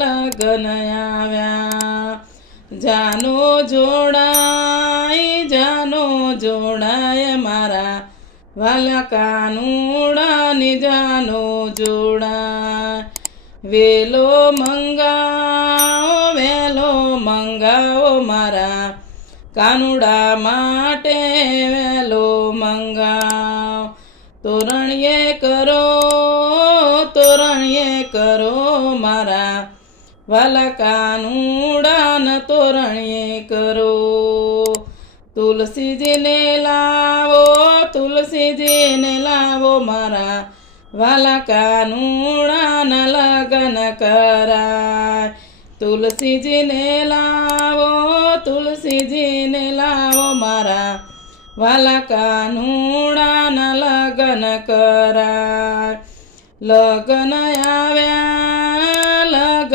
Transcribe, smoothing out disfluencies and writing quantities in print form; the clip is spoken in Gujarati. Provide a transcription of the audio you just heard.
લગન આવ્યા. જાનો જોડાય મારા વાલા કાનુડાની જાનો જોડાય. વેલો મંગાવો મારા કાનુડા માટે વેલો મંગાવ. તોરણીએ કરો મારા વાલા કાનુડાન તોરણીએ કરો. તુલસીજીને લાવો મારા વાલા કાનુડાના લગન કરાય. તુલસીજીને લાવો મારા વાલા કાનુડાના લગન કરાય. લગન આવ્યા